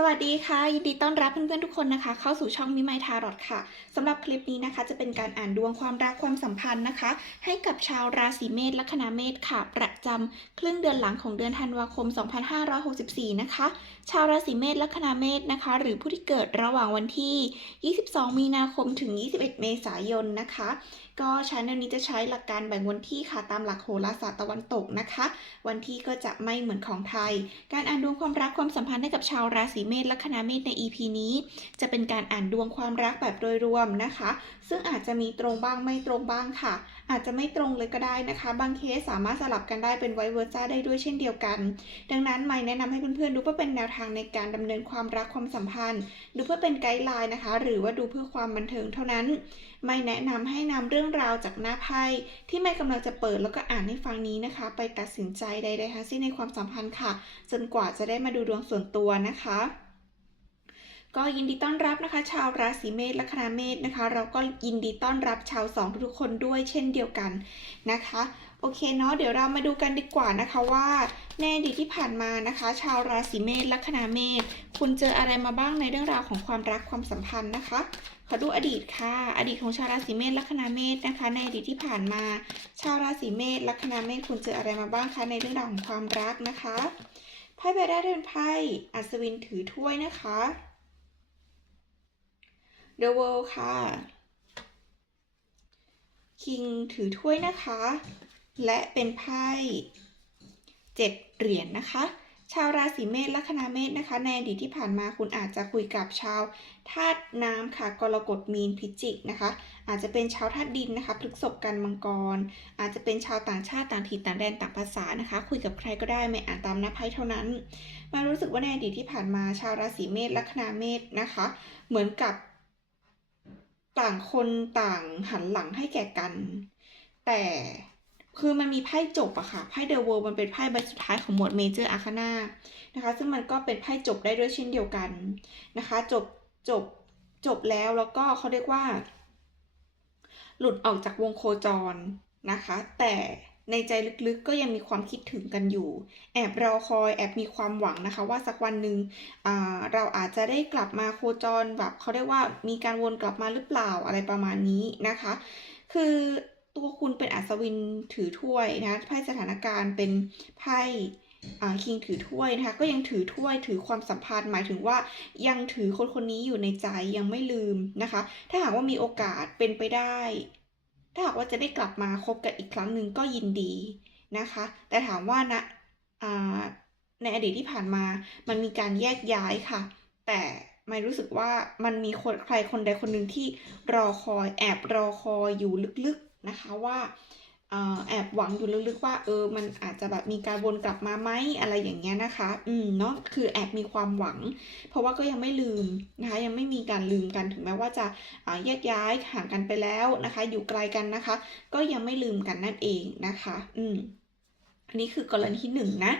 สวัสดีค่ะ ยินดีต้อนรับเพื่อนๆทุกคนนะคะ เข้าสู่ช่องมิไมทารอดค่ะสำหรับคลิปนี้นะคะ จะเป็นการอ่านดวงความรักความสัมพันธ์นะคะ ให้กับชาวราศีเมษลัคนาเมษค่ะ ประจำครึ่งเดือนหลังของเดือนธันวาคม 2564 นะคะ ชาวราศีเมษลัคนาเมษนะคะ หรือผู้ที่เกิดระหว่างวันที่ 22 มีนาคมถึง 21 เมษายนนะคะ ก็ชาแนลนี้จะใช้หลักการแบ่งวันที่ค่ะตามหลักโหราศาสตร์ตะวันตกนะคะ วันที่ก็จะไม่เหมือนของไทย การอ่านดวงความรักความสัมพันธ์ให้กับชาวราศีเมษลัคนาเมษใน EP นี้ จะเป็นการอ่านดวงความรักแบบโดยรวมนะคะ ซึ่งอาจจะมีตรงบ้างไม่ตรงบ้างค่ะ อาจจะไม่ตรงเลยก็ได้นะคะ บางเคสสามารถสลับกันได้เป็นไวเวอร์ซ่าได้ด้วยเช่นเดียวกัน ดังนั้นไม่แนะนำให้เพื่อนๆดูเพื่อเป็นแนวทางในการดำเนินความรักความสัมพันธ์ ดูเพื่อเป็นไกด์ไลน์นะคะ หรือว่าดูเพื่อความบันเทิงเท่านั้น ไม่แนะนำให้นำเรื่องราวจากหน้าไพ่ที่ไม่กำลังจะเปิดแล้วก็อ่านให้ฟังนี้นะคะ ไปตัดสินใจใดๆทั้งสิ้นในความสัมพันธ์ค่ะ จนกว่าจะได้มาดูดวงส่วนตัวนะคะ ก็ยินดีต้อนรับนะคะ ชาวราศีเมษและคณาเมษนะคะ เราก็ยินดีต้อนรับชาวสองทุกคนด้วยเช่นเดียวกันนะคะ โอเคเนาะเดี๋ยวเรามาดูกันดีกว่านะคะว่าในอดีตที่ผ่านมานะคะ ชาวราศีเมษและคณาเมษคุณเจออะไรมาบ้างในเรื่องราวของความรักความสัมพันธ์นะคะขอดูอดีตค่ะ อดีตของชาวราศีเมษลัคนาเมษนะคะ ในอดีตที่ผ่านมา ชาวราศีเมษลัคนาเมษคุณเจออะไรมาบ้างคะในเรื่องราวของความรักนะคะไพ่ใบแรกเป็นไพ่อัศวินถือถ้วยนะคะ The World ค่ะ King ถือถ้วยนะคะ และเป็นไพ่เจ็ดเหรียญนะคะ ชาวราศีเมษลัคนาเมษนะคะ ในอดีตที่ผ่านมาคุณอาจจะคุยกับชาวธาตุน้ำค่ะ กรกฎมีนพิจิกนะคะ อาจจะเป็นชาวธาตุดินนะคะพฤษภกันมังกร อาจจะเป็นชาวต่างชาติต่างถิ่นต่างแดนต่างภาษานะคะ คุยกับใครก็ได้ไม่อ่านตามหน้าไพ่เท่านั้น มารู้สึกว่าในอดีตที่ผ่านมาชาวราศีเมษลัคนาเมษนะคะ เหมือนกับ ต่างคนต่างหันหลังให้แก่กัน แต่คือมันมีไพ่จบอะค่ะ ไพ่เดอะเวิลด์มันเป็นไพ่ใบสุดท้ายของหมวดเมเจอร์อาคานานะคะ ซึ่งมันก็เป็นไพ่จบได้ด้วยเช่นเดียวกันนะคะ จบจบจบแล้วแล้วก็เขาเรียกว่า หลุดออกจากวงโคจรนะคะ แต่ ในใจลึกๆก็ยังมีความคิดถึงกันอยู่ แอบรอคอยแอบมีความหวังนะคะว่าสักวันหนึ่งเราอาจจะได้กลับมาโคจรแบบเขาเรียกว่ามีการวนกลับมาหรือเปล่าอะไรประมาณนี้นะคะ คือตัวคุณเป็นอัศวินถือถ้วยนะไพ่สถานการณ์เป็นไพ่คิงถือถ้วยนะคะก็ยังถือถ้วยถือความสัมพันธ์หมายถึงว่ายังถือคนคนนี้อยู่ในใจยังไม่ลืมนะคะ ถ้าหากว่ามีโอกาสเป็นไปได้ ถ้าหากว่าจะได้กลับมาคบกันอีกครั้งหนึ่งก็ยินดีนะคะ แต่ถามว่านะในอดีตที่ผ่านมา มันมีการแยกย้ายค่ะ แต่ไม่รู้สึกว่ามันมีคนใครคนใดคนหนึ่งที่รอคอยแอบรอคอยอยู่ลึกๆนะคะว่า แอบหวังอยู่ลึกๆว่าเออมันอาจจะแบบมีการวนกลับมาไหมอะไรอย่างเงี้ยนะคะ อืมเนาะคือแอบมีความหวัง เพราะว่าก็ยังไม่ลืมนะคะ ยังไม่มีการลืมกันถึงแม้ว่าจะแยกย้ายห่างกันไปแล้วนะคะ อยู่ไกลกันนะคะ ก็ยังไม่ลืมกันนั่นเองนะคะ อืมอันนี้คือกรณีที่หนึ่งนะ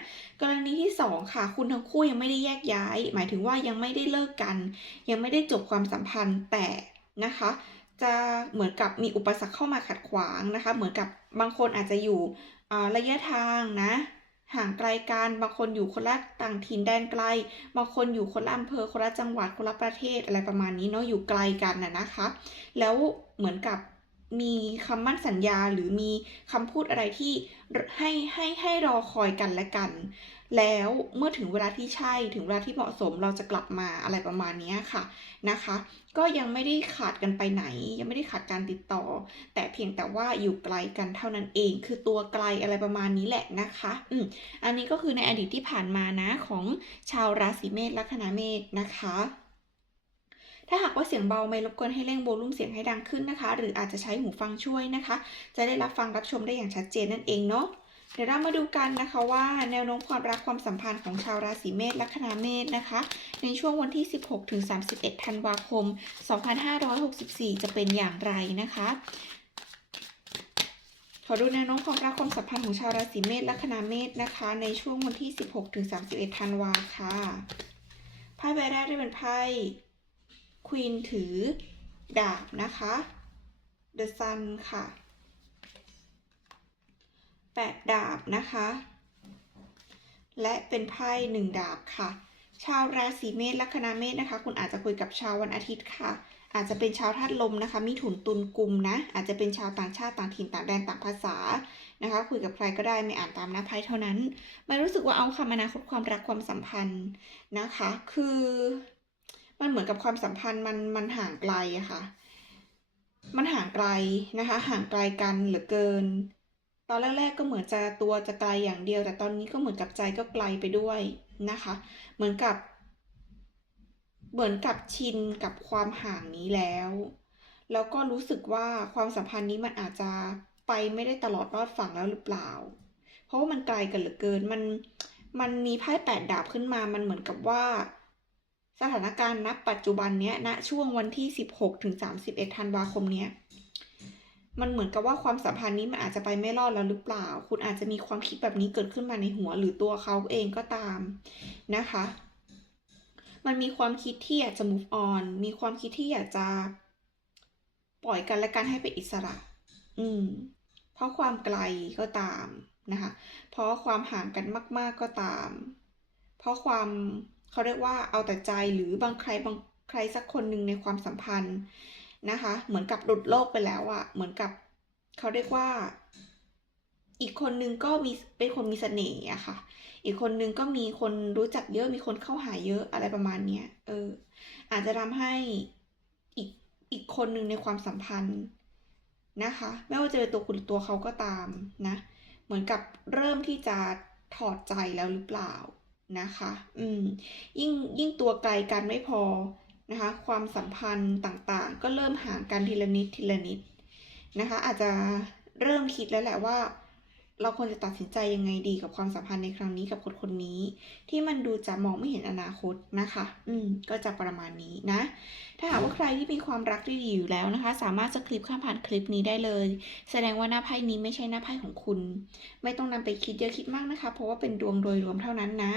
กรณีที่สองค่ะ คุณทั้งคู่ยังไม่ได้แยกย้าย หมายถึงว่ายังไม่ได้เลิกกัน ยังไม่ได้จบความสัมพันธ์แต่นะคะ จะเหมือนกับมีอุปสรรคเข้ามาขัดขวางนะคะ เหมือนกับบางคนอาจจะอยู่ระยะทางนะห่างไกลกันบางคนอยู่คนละต่างถิ่นแดนไกล บางคนอยู่คนละอำเภอคนละจังหวัดคนละประเทศอะไรประมาณนี้เนาะอยู่ไกลกันน่ะนะคะ แล้วเหมือนกับมีคำมั่นสัญญาหรือมีคำพูดอะไรที่ให้ให้ให้รอคอยกันและกัน แล้วเมื่อถึงเวลาที่ใช่ถึงเวลาที่เหมาะสมเราจะกลับมาอะไรประมาณนี้ค่ะนะคะ ก็ยังไม่ได้ขาดกันไปไหน ยังไม่ได้ขาดการติดต่อ แต่เพียงแต่ว่าอยู่ไกลกันเท่านั้นเอง คือตัวไกลอะไรประมาณนี้แหละนะคะอืมอันนี้ก็คือในอดีตที่ผ่านมานะของชาวราศีเมษลัคนาเมษนะคะถ้าหากว่าเสียงเบาไม่รบกวนให้เร่งโวลูมเสียงให้ดังขึ้นนะคะ หรืออาจจะใช้หูฟังช่วยนะคะ จะได้รับฟังรับชมได้อย่างชัดเจนนั่นเองเนาะ เดี๋ยวเรามาดูกันนะคะว่าแนวโน้มความรักความสัมพันธ์ของชาวราศีเมษลัคนาเมษนะคะ ในช่วงวันที่ 16 ถึง 31 ธันวาคม 2564 จะเป็นอย่างไรนะคะขอดูแนวโน้มความรักความสัมพันธ์ของชาวราศีเมษลัคนาเมษนะคะ ในช่วงวันที่ 16 ถึง 31 ธันวาค่ะไพ่ใบแรกได้เป็นไพ่ควีนถือดาบนะคะ The Sun ค่ะ แปดดาบนะคะ และเป็นไพ่หนึ่งดาบค่ะ ชาวราศีเมษลัคนาเมษนะคะ คุณอาจจะคุยกับชาววันอาทิตย์ค่ะ อาจจะเป็นชาวธาตุลมนะคะมิถุนตุลกลุ่มนะ อาจจะเป็นชาวต่างชาติต่างถิ่นต่างแดนต่างภาษานะคะ คุยกับใครก็ได้ไม่อ่านตามหน้าไพ่เท่านั้นไม่รู้สึกว่าเอาคำอนาคตความรักความสัมพันธ์นะคะ คือมันเหมือนกับความสัมพันธ์มันมันห่างไกลอะค่ะ มันห่างไกลนะคะ ห่างไกลกันเหลือเกิน ตอนแรกๆก็เหมือนจะตัวจะไกลอย่างเดียว แต่ตอนนี้ก็เหมือนกับใจก็ไกลไปด้วยนะคะ เหมือนกับ เหมือนกับชินกับความห่างนี้แล้ว แล้วก็รู้สึกว่าความสัมพันธ์นี้มันอาจจะไปไม่ได้ตลอดรอดฝั่งแล้วหรือเปล่า เพราะว่ามันไกลกันเหลือเกิน มัน มันมีไพ่แปดดาบขึ้นมา มันเหมือนกับว่า สถานการณ์ณปัจจุบันเนี้ยณช่วงวันที่ 16ถึง31ธันวาคมเนี้ย มันเหมือนกับว่าความสัมพันธ์นี้มันอาจจะไปไม่รอดแล้วหรือเปล่า คุณอาจจะมีความคิดแบบนี้เกิดขึ้นมาในหัวหรือตัวเขาเองก็ตามนะคะ มันมีความคิดที่อยากจะ move on มีความคิดที่อยากจะ ปล่อยกันและกันให้เป็นอิสระ อืม เพราะความไกลก็ตามนะคะ เพราะความห่างกันมาก ๆก็ตาม เพราะความเขาเรียกว่าเอาแต่ใจหรือบางใครบางใครสักคนหนึ่งในความสัมพันธ์ นะคะ เหมือนกับหลุดโลกไปแล้วอะเหมือนกับเขาเรียกว่า อีกคนนึงก็มีเป็นคนมีเสน่ห์อะค่ะ อีกคนนึงก็มีคนรู้จักเยอะมีคนเข้าหาเยอะอะไรประมาณเนี้ยเออ อาจจะทำให้อีกอีกคนหนึ่งในความสัมพันธ์นะคะ ไม่ว่าจะเป็นตัวคุณหรือตัวเขาก็ตามนะ เหมือนกับเริ่มที่จะถอดใจแล้วหรือเปล่านะคะ อืม ยิ่งยิ่งตัวไกลกันไม่พอ นะคะความสัมพันธ์ต่างๆ ก็เริ่มห่างกันทีละนิดทีละนิดนะคะอาจจะเริ่มคิดแล้วแหละว่า เราควรจะตัดสินใจยังไงดีกับความสัมพันธ์ในครั้งนี้กับคนคนนี้ ที่มันดูจะมองไม่เห็นอนาคตนะคะ อืมก็จะประมาณนี้นะ ถ้าหากว่าใครที่มีความรักที่ดีอยู่แล้วนะคะ สามารถจะคลิปข้ามผ่านคลิปนี้ได้เลย แสดงว่าหน้าไพ่นี้ไม่ใช่หน้าไพ่ของคุณ ไม่ต้องนำไปคิดเยอะคิดมากนะคะ เพราะว่าเป็นดวงโดยรวมเท่านั้นนะ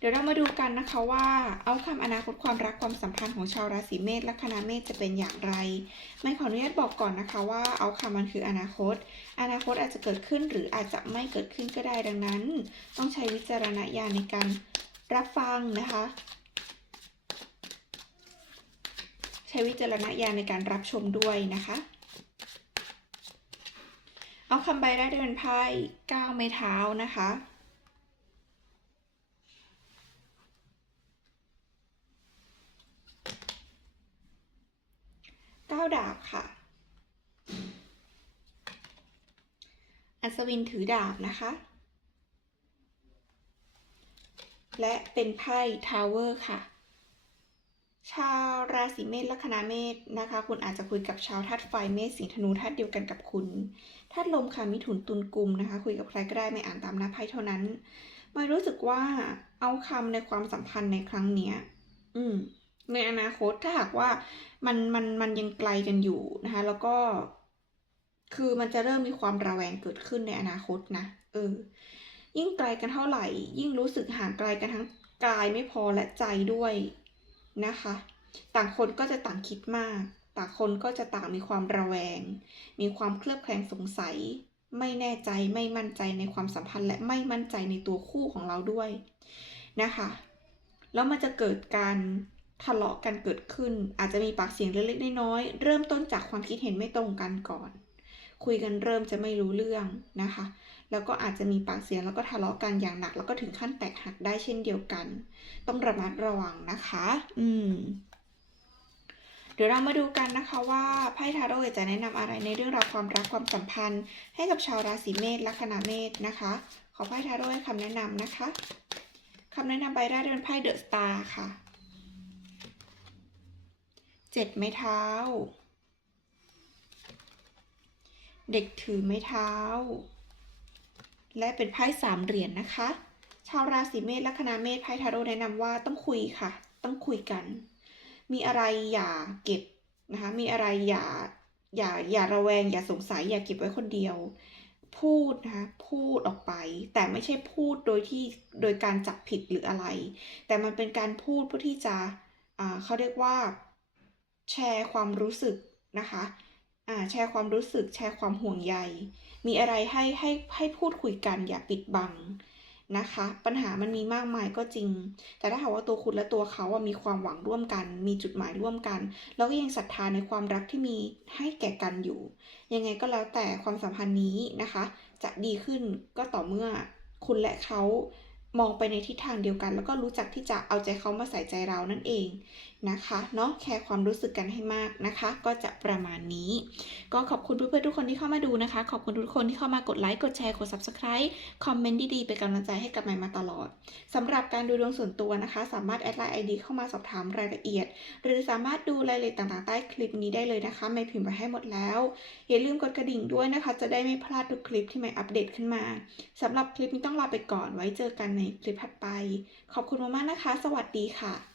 เดี๋ยวเรามาดูกันนะคะว่าเอาคำอนาคตความรักความสัมพันธ์ของชาวราศีเมษและคณะเมษจะเป็นอย่างไร ไม่ขออนุญาตบอกก่อนนะคะว่าเอาคำมันคืออนาคต อนาคตอาจจะเกิดขึ้นหรืออาจจะไม่เกิดขึ้นก็ได้ดังนั้น ต้องใช้วิจารณญาณในการรับฟังนะคะ ใช้วิจารณญาณในการรับชมด้วยนะคะเอาคำใบแรกเป็นไพ่ก้าวไม้เท้านะคะ ก้าวดาบค่ะ อัศวินถือดาบนะคะ และเป็นไพ่ทาวเวอร์ค่ะ ชาวราศีเมษละคณะเมษนะคะ คุณอาจจะคุยกับชาวธาตุไฟเมษสิงธนูธาตุเดียวกันกับคุณธาตุลมค่ะมิถุนตุลกุมนะคะ คุยกับใครก็ได้ไม่อ่านตามหน้าไพ่เท่านั้นไม่รู้สึกว่าเอาคำในความสัมพันธ์ในครั้งเนี้ย อืม ในอนาคตถ้าหากว่ามันมันมันยังไกลกันอยู่นะคะแล้วก็คือมันจะเริ่มมีความระแวงเกิดขึ้นในอนาคตนะเออ ยิ่งไกลกันเท่าไหร่ ยิ่งรู้สึกห่างไกลกันทั้งกายไม่พอและใจด้วยนะคะ ต่างคนก็จะต่างคิดมาก ต่างคนก็จะต่างมีความระแวง มีความเคลือบแคลงสงสัย ไม่แน่ใจไม่มั่นใจในความสัมพันธ์ และไม่มั่นใจในตัวคู่ของเราด้วยนะคะ แล้วมันจะเกิดการ ทะเลาะกันเกิดขึ้น อาจจะมีปากเสียงเล็กๆน้อยๆเริ่มต้นจากความคิดเห็นไม่ตรงกันก่อน คุยกันเริ่มจะไม่รู้เรื่องนะคะ แล้วก็อาจจะมีปากเสียงแล้วก็ทะเลาะกันอย่างหนัก แล้วก็ถึงขั้นแตกหักได้เช่นเดียวกัน ต้องระมัดระวังนะคะ อืมเดี๋ยวเรามาดูกันนะคะว่าไพ่ทาโร่จะแนะนำอะไรในเรื่องราวความรักความสัมพันธ์ ให้กับชาวราศีเมษละคณะเมษนะคะ ขอไพ่ทาโร่ให้คำแนะนำนะคะคำแนะนำใบแรกเป็นไพ่เดอะสตาร์ค่ะ เจ็ดไม้เท้า เด็กถือไม้เท้า และเป็นไพ่สามเหรียญนนะคะ ชาวราศีเมษและคณะเมษไพ่ทาโร่แนะนำว่าต้องคุยค่ะ ต้องคุยกัน มีอะไรอย่าเก็บนะคะ มีอะไรอย่าอย่าอย่าระแวง อย่าสงสัยอย่าเก็บไว้คนเดียว พูดนะคะพูดออกไป แต่ไม่ใช่พูดโดยที่โดยการจับผิดหรืออะไร แต่มันเป็นการพูดเพื่อที่จะเขาเรียกว่า แชร์ความรู้สึกนะคะอ่าแชร์ความรู้สึก แชร์ความห่วงใย มีอะไรให้ให้ให้พูดคุยกันอย่าปิดบังนะคะ ปัญหามันมีมากมายก็จริง แต่ถ้าหากว่าตัวคุณและตัวเขาอะมีความหวังร่วมกัน มีจุดหมายร่วมกัน แล้วก็ยังศรัทธาในความรักที่มีให้แก่กันอยู่ ยังไงก็แล้วแต่ความสัมพันธ์นี้นะคะ จะดีขึ้นก็ต่อเมื่อคุณและเขา มองไปในทิศทางเดียวกัน แล้วก็รู้จักที่จะเอาใจเขามาใส่ใจเรานั่นเองนะคะเนาะแคร์ความรู้สึกกันให้มากนะคะ ก็จะประมาณนี้ ก็ขอบคุณเพื่อนๆทุกคนที่เข้ามาดูนะคะ ขอบคุณทุกคนที่เข้ามากดไลค์กดแชร์กด subscribe คอมเมนต์ดีๆเป็นกำลังใจให้กับใหม่มาตลอดสำหรับการดูดวงส่วนตัวนะคะ สามารถแอดไลน์ ID เข้ามาสอบถามรายละเอียด หรือสามารถดูรายละเอียดต่างๆใต้คลิปนี้ได้เลยนะคะไม่พิมพ์ไปให้หมดแล้วอย่าลืมกดกระดิ่งด้วยนะคะ จะได้ไม่พลาดทุกคลิปที่ใหม่อัปเดตขึ้นมาสำหรับคลิปนี้ต้องลาไปก่อนไว้เจอกันในคลิปถัดไป ขอบคุณมากๆนะคะ สวัสดีค่ะ